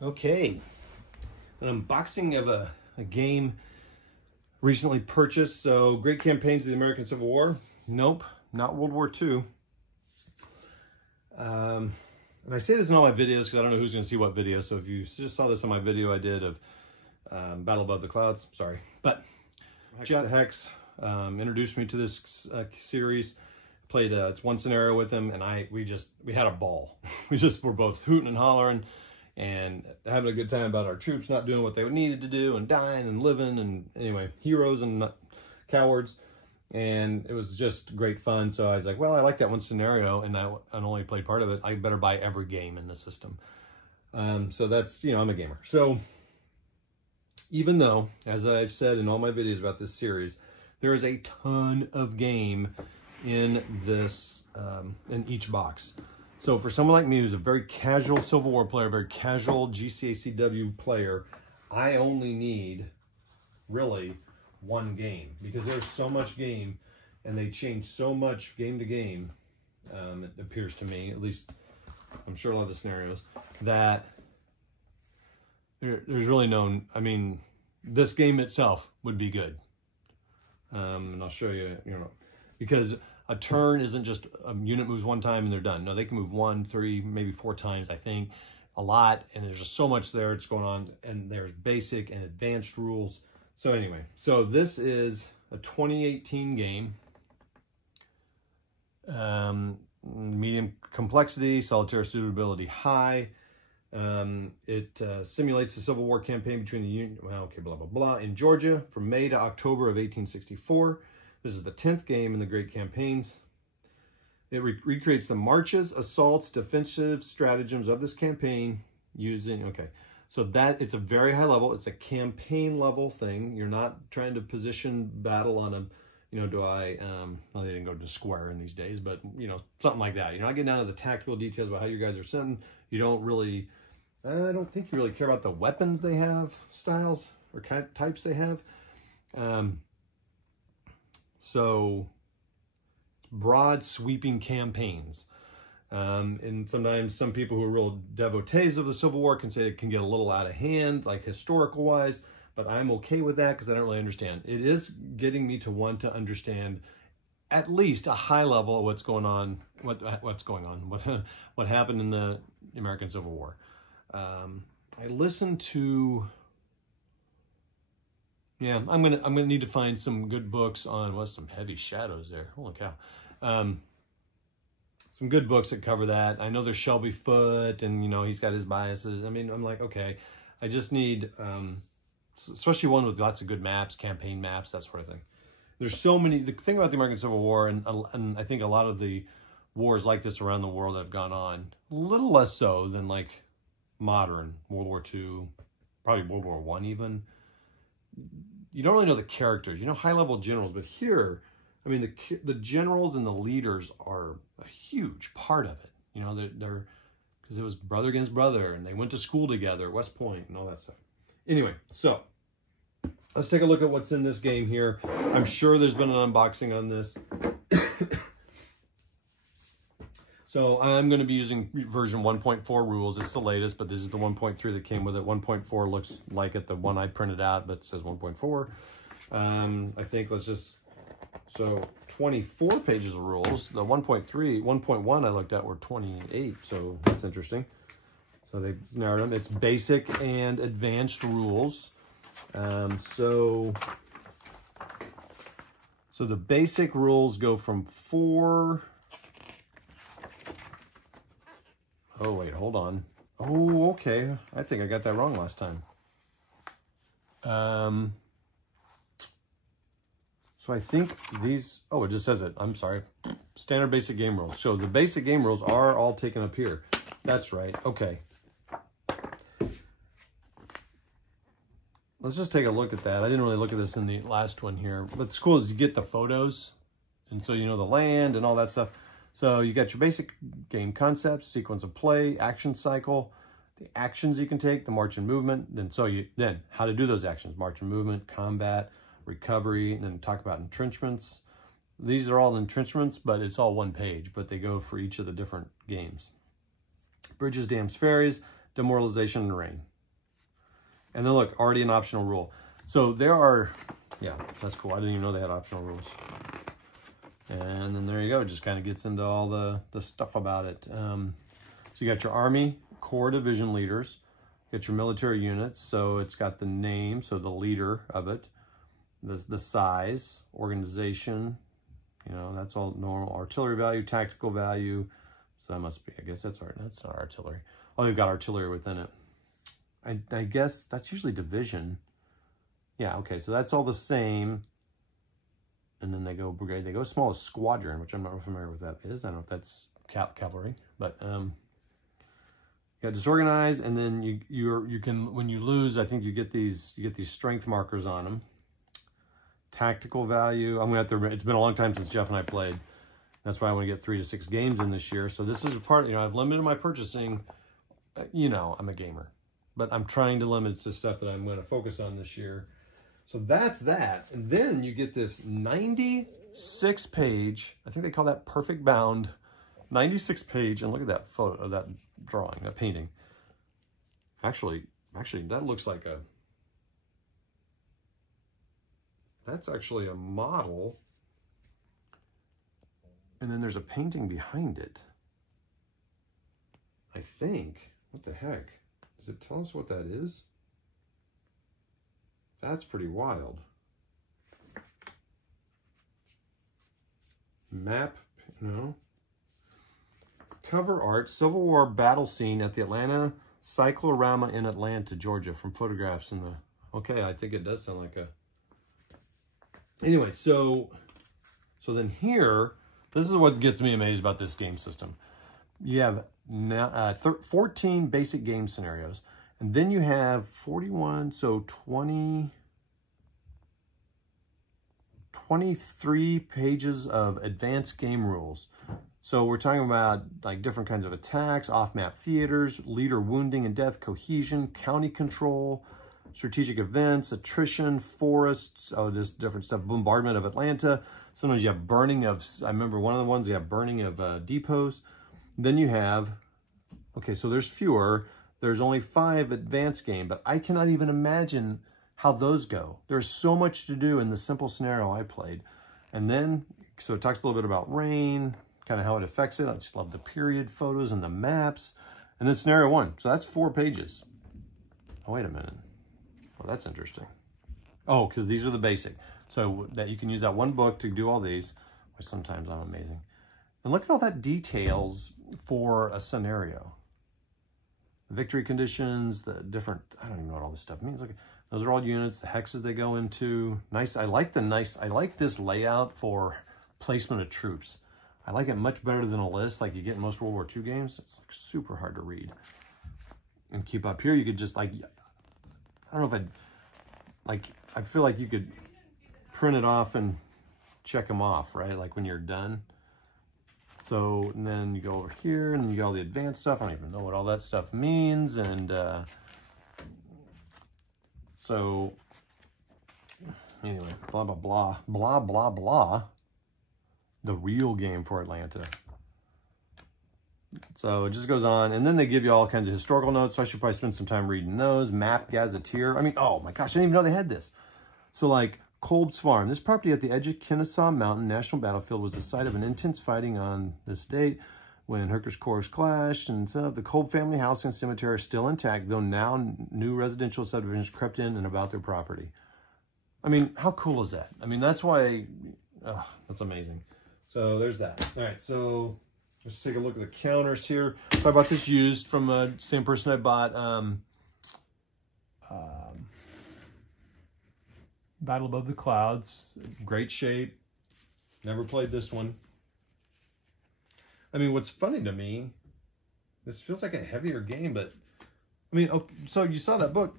Okay, an unboxing of a game recently purchased. So, great campaigns of the American Civil War. Nope, not World War II. And I say this in all my videos because I don't know who's going to see what video. So if you just saw this on my video I did of Battle Above the Clouds, sorry. But Hex introduced me to this series. Played it's one scenario with him, and we had a ball. we were both hooting and hollering and having a good time about our troops not doing what they needed to do and dying and living, and anyway, heroes and not cowards. And it was just great fun. So I was like, well, I like that one scenario, and I only played part of it. I better buy every game in the system. So that's, I'm a gamer. So even though, as I've said in all my videos about this series, there is a ton of game in this, in each box. So for someone like me who's a very casual Civil War player, very casual GCACW player, I only need really one game, because there's so much game and they change so much game to game, it appears to me, at least I'm sure a lot of the scenarios, that there's really no, this game itself would be good. And I'll show you, because a turn isn't just a unit moves one time and they're done. No, they can move 1, 3, maybe 4 times, I think, a lot. And there's just so much there that's going on. And there's basic and advanced rules. So anyway, so this is a 2018 game. Medium complexity, solitaire suitability high. It simulates the Civil War campaign between the Union, blah, blah, blah, in Georgia from May to October of 1864. This is the 10th game in the Great Campaigns. It recreates the marches, assaults, defensive stratagems of this campaign using, so that it's a very high level. It's a campaign level thing. You're not trying to position battle on a, well, they didn't go to square in these days, but, something like that. You're not getting down to the tactical details about how you guys are sitting. You don't really, I don't think you really care about the weapons they have, styles or types they have. So broad sweeping campaigns. And sometimes some people who are real devotees of the Civil War can say it can get a little out of hand, like historical wise, but I'm okay with that because I don't really understand. It is getting me to want to understand at least a high level of what's going on, what happened in the American Civil War. I listened to, I'm gonna need to find some good books on some heavy shadows there. Holy cow. Some good books that cover that. I know there's Shelby Foote, and he's got his biases. I'm like, okay, I just need, especially one with lots of good maps, campaign maps, that sort of thing. There's so many. The thing about the American Civil War, and I think a lot of the wars like this around the world that have gone on, a little less so than like modern World War II, probably World War I even. You don't really know the characters. High-level generals, but here, the generals and the leaders are a huge part of it. They're because it was brother against brother, and they went to school together at West Point and all that stuff. Anyway, so let's take a look at what's in this game here. I'm sure there's been an unboxing on this. So I'm going to be using version 1.4 rules. It's the latest, but this is the 1.3 that came with it. 1.4 looks like it, the one I printed out, but it says 1.4. I think so 24 pages of rules. The 1.1 I looked at were 28, so that's interesting. So they've narrowed them. It's basic and advanced rules. So the basic rules go from 4... Oh, wait, hold on. Oh, okay. I think I got that wrong last time. So I think these... Oh, it just says it. I'm sorry. Standard basic game rules. So the basic game rules are all taken up here. That's right. Okay. Let's just take a look at that. I didn't really look at this in the last one here. What's cool is you get the photos. And so the land and all that stuff. So you got your basic game concepts, sequence of play, action cycle, the actions you can take, the march and movement. Then how to do those actions: march and movement, combat, recovery, and then talk about entrenchments. These are all entrenchments, but it's all one page, but they go for each of the different games. Bridges, dams, ferries, demoralization, and rain. And then look, already an optional rule. So there are, yeah, that's cool. I didn't even know they had optional rules. And then there you go. It just kind of gets into all the stuff about it. So you got your Army Corps Division leaders. You got your military units. So it's got the name, so the leader of it. The size, organization, you know, that's all normal. Artillery value, tactical value. So that must be, I guess that's not artillery. Oh, they've got artillery within it. I guess that's usually division. Yeah, okay, so that's all the same. And then they go brigade. They go as small as squadron, which I'm not familiar with that is. I don't know if that's cavalry, but you got disorganized, and then you can, when you lose, I think you get these strength markers on them. Tactical value. I'm gonna have to. It's been a long time since Jeff and I played. That's why I want to get 3 to 6 games in this year. So this is a part. You know, I've limited my purchasing. You know, I'm a gamer, but I'm trying to limit to stuff that I'm going to focus on this year. So that's that. And then you get this 96-page. I think they call that perfect bound. 96-page, and look at that photo of that drawing, that painting. Actually, that looks like a. That's actually a model. And then there's a painting behind it. I think. What the heck? Does it tell us what that is? That's pretty wild. Map, no. Cover art, Civil War battle scene at the Atlanta Cyclorama in Atlanta, Georgia, from photographs in the. Okay, I think it does sound like a. Anyway, so then here, this is what gets me amazed about this game system. You have now 14 basic game scenarios, and then you have 41, so 23 pages of advanced game rules. So we're talking about like different kinds of attacks, off-map theaters, leader wounding and death, cohesion, county control, strategic events, attrition, forests, oh, there's different stuff, bombardment of Atlanta. Sometimes you have burning of, I remember one of the ones, you have burning of depots. Then you have, okay, so there's fewer. There's only 5 advanced game, but I cannot even imagine how those go. There's so much to do in the simple scenario I played. And then, so it talks a little bit about rain, kind of how it affects it. I just love the period photos and the maps. And then scenario 1, so that's 4 pages. Oh, wait a minute. Well, that's interesting. Oh, because these are the basic. So that you can use that one book to do all these, which sometimes I'm amazing. And look at all that details for a scenario. The victory conditions, the different, I don't even know what all this stuff means. Look, those are all units, the hexes they go into. Nice, I like this layout for placement of troops. I like it much better than a list like you get in most World War II games. It's like super hard to read and keep up. Here you could just like, I don't know if I feel like you could print it off and check them off, right? Like when you're done. So, and then you go over here and you get all the advanced stuff. I don't even know what all that stuff means. And so, anyway, blah, blah, blah, blah, blah, blah. The real game for Atlanta. So it just goes on. And then they give you all kinds of historical notes. So I should probably spend some time reading those. Map, gazetteer. I mean, oh my gosh, I didn't even know they had this. So like Kolb's Farm. This property at the edge of Kennesaw Mountain National Battlefield was the site of an intense fighting on this date when Hooker's corps clashed. And so the Kolb family house and cemetery are still intact, though now new residential subdivisions crept in and about their property. I mean, how cool is that? I mean, that's why, that's amazing. So there's that. All right, so let's take a look at the counters here. So I bought this used from the same person I bought Battle Above the Clouds. Great shape. Never played this one. I mean, what's funny to me, this feels like a heavier game, but I mean, okay, so you saw that book.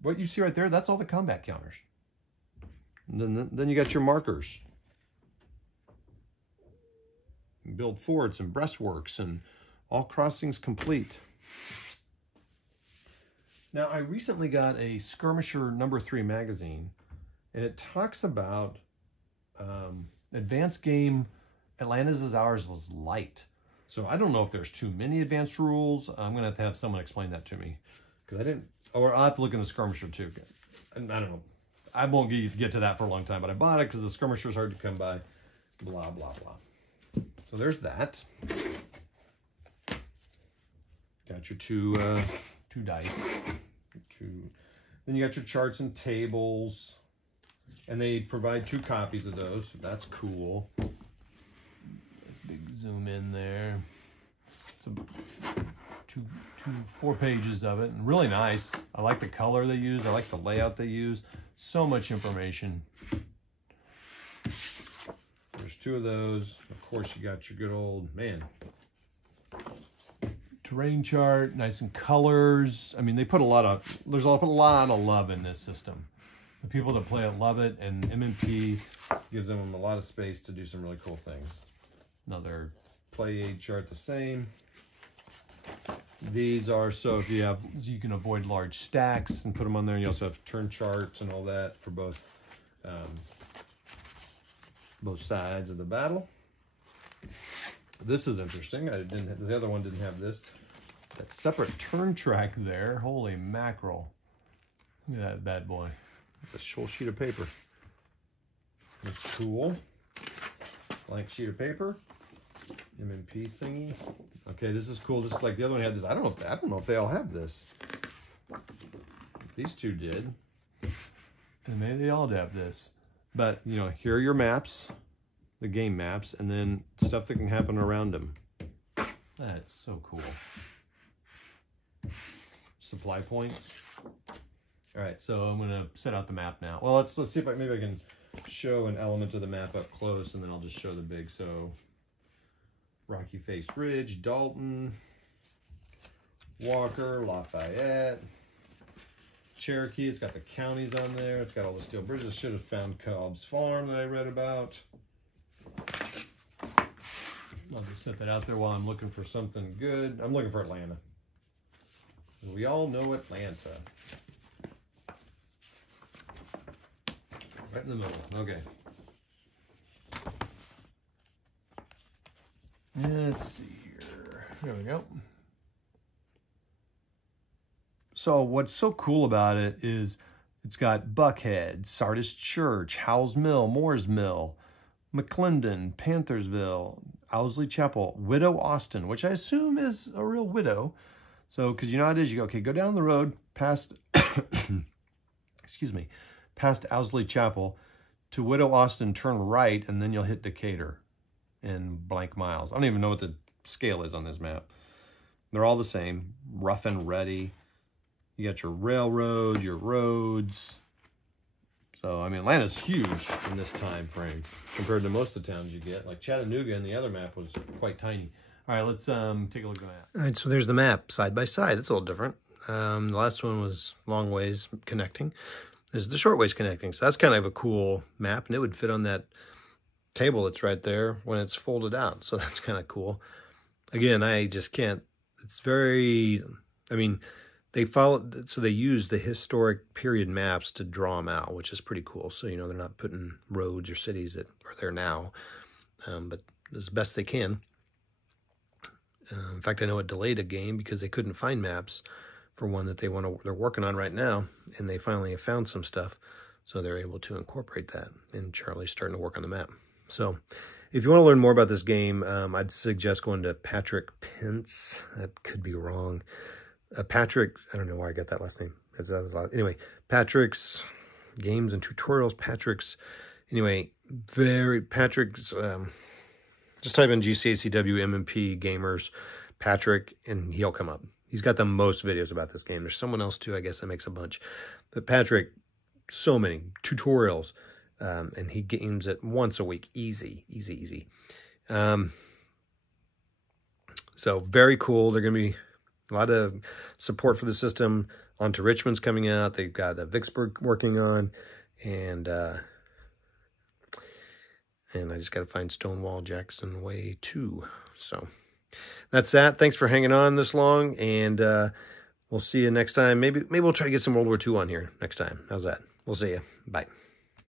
What you see right there, that's all the combat counters. And then you got your markers. Build forts and breastworks and all crossings complete. Now, I recently got a Skirmisher #3 magazine, and it talks about advanced game. Atlanta's is ours is light. So I don't know if there's too many advanced rules. I'm going to have someone explain that to me. because I didn't, or I'll have to look in the skirmisher too. And I don't know. I won't get to that for a long time, but I bought it because the skirmisher is hard to come by. Blah, blah, blah. So there's that. Got your two dice. Then you got your charts and tables. And they provide 2 copies of those, so that's cool. Let's big zoom in there. It's 4 pages of it, and really nice. I like the color they use. I like the layout they use. So much information. There's 2 of those. Of course, you got your good old, man, terrain chart, nice in colors. I mean, they put there's a lot of love in this system. The people that play it love it, and MMP gives them a lot of space to do some really cool things. Another play aid chart, the same. These are so if you can avoid large stacks and put them on there. And you also have turn charts and all that for both sides of the battle. This is interesting. The other one didn't have this. That separate turn track there. Holy mackerel! Look at that bad boy. It's a whole sheet of paper. That's cool. Blank sheet of paper. MMP thingy. Okay, this is cool. This is like the other one had this. I don't know if they all have this. These 2 did. And maybe they all have this. But, you know, here are your maps, the game maps, and then stuff that can happen around them. That's so cool. Supply points. All right, so I'm gonna set out the map now. Well, let's see if maybe I can show an element of the map up close, and then I'll just show the big. So, Rocky Face Ridge, Dalton, Walker, Lafayette, Cherokee. It's got the counties on there. It's got all the steel bridges. I should have found Cobb's Farm that I read about. I'll just set that out there while I'm looking for something good. I'm looking for Atlanta. We all know Atlanta. Right in the middle. Okay. Let's see here. There we go. So what's so cool about it is it's got Buckhead, Sardis Church, Howell's Mill, Moore's Mill, McClendon, Panthersville, Owsley Chapel, Widow Austin, which I assume is a real widow. So, because you know how it is, you go, okay, go down the road past, excuse me, past Owsley Chapel to Widow Austin, turn right, and then you'll hit Decatur in blank miles. I don't even know what the scale is on this map. They're all the same, rough and ready. You got your railroad, your roads. So, I mean, Atlanta's huge in this time frame compared to most of the towns you get. Like Chattanooga and the other map was quite tiny. All right, let's take a look at that. All right, so there's the map side by side. It's a little different. The last one was long ways connecting. This is the short ways connecting. So that's kind of a cool map, and it would fit on that table that's right there when it's folded out. So that's kind of cool. Again, I just can't. It's very, I mean, they follow, so they use the historic period maps to draw them out, which is pretty cool. So, you know, they're not putting roads or cities that are there now, but as best they can. In fact, I know it delayed a game because they couldn't find maps for one that they're working on right now, and they finally have found some stuff, so they're able to incorporate that. And Charlie's starting to work on the map. So, if you want to learn more about this game, I'd suggest going to Patrick Pence. That could be wrong. Patrick, I don't know why I got that last name. Anyway, Patrick's Games and Tutorials. Patrick's just type in GCACW MMP gamers Patrick and he'll come up. He's got the most videos about this game. There's someone else too, I guess, that makes a bunch. But Patrick, so many tutorials, and he games it once a week. Easy. So very cool. They're going to be a lot of support for the system. Onto Richmond's coming out. They've got Vicksburg working on, and I just got to find Stonewall Jackson Way 2. So that's that. Thanks for hanging on this long, and we'll see you next time. Maybe we'll try to get some World War II on here next time. How's that? We'll see you. Bye.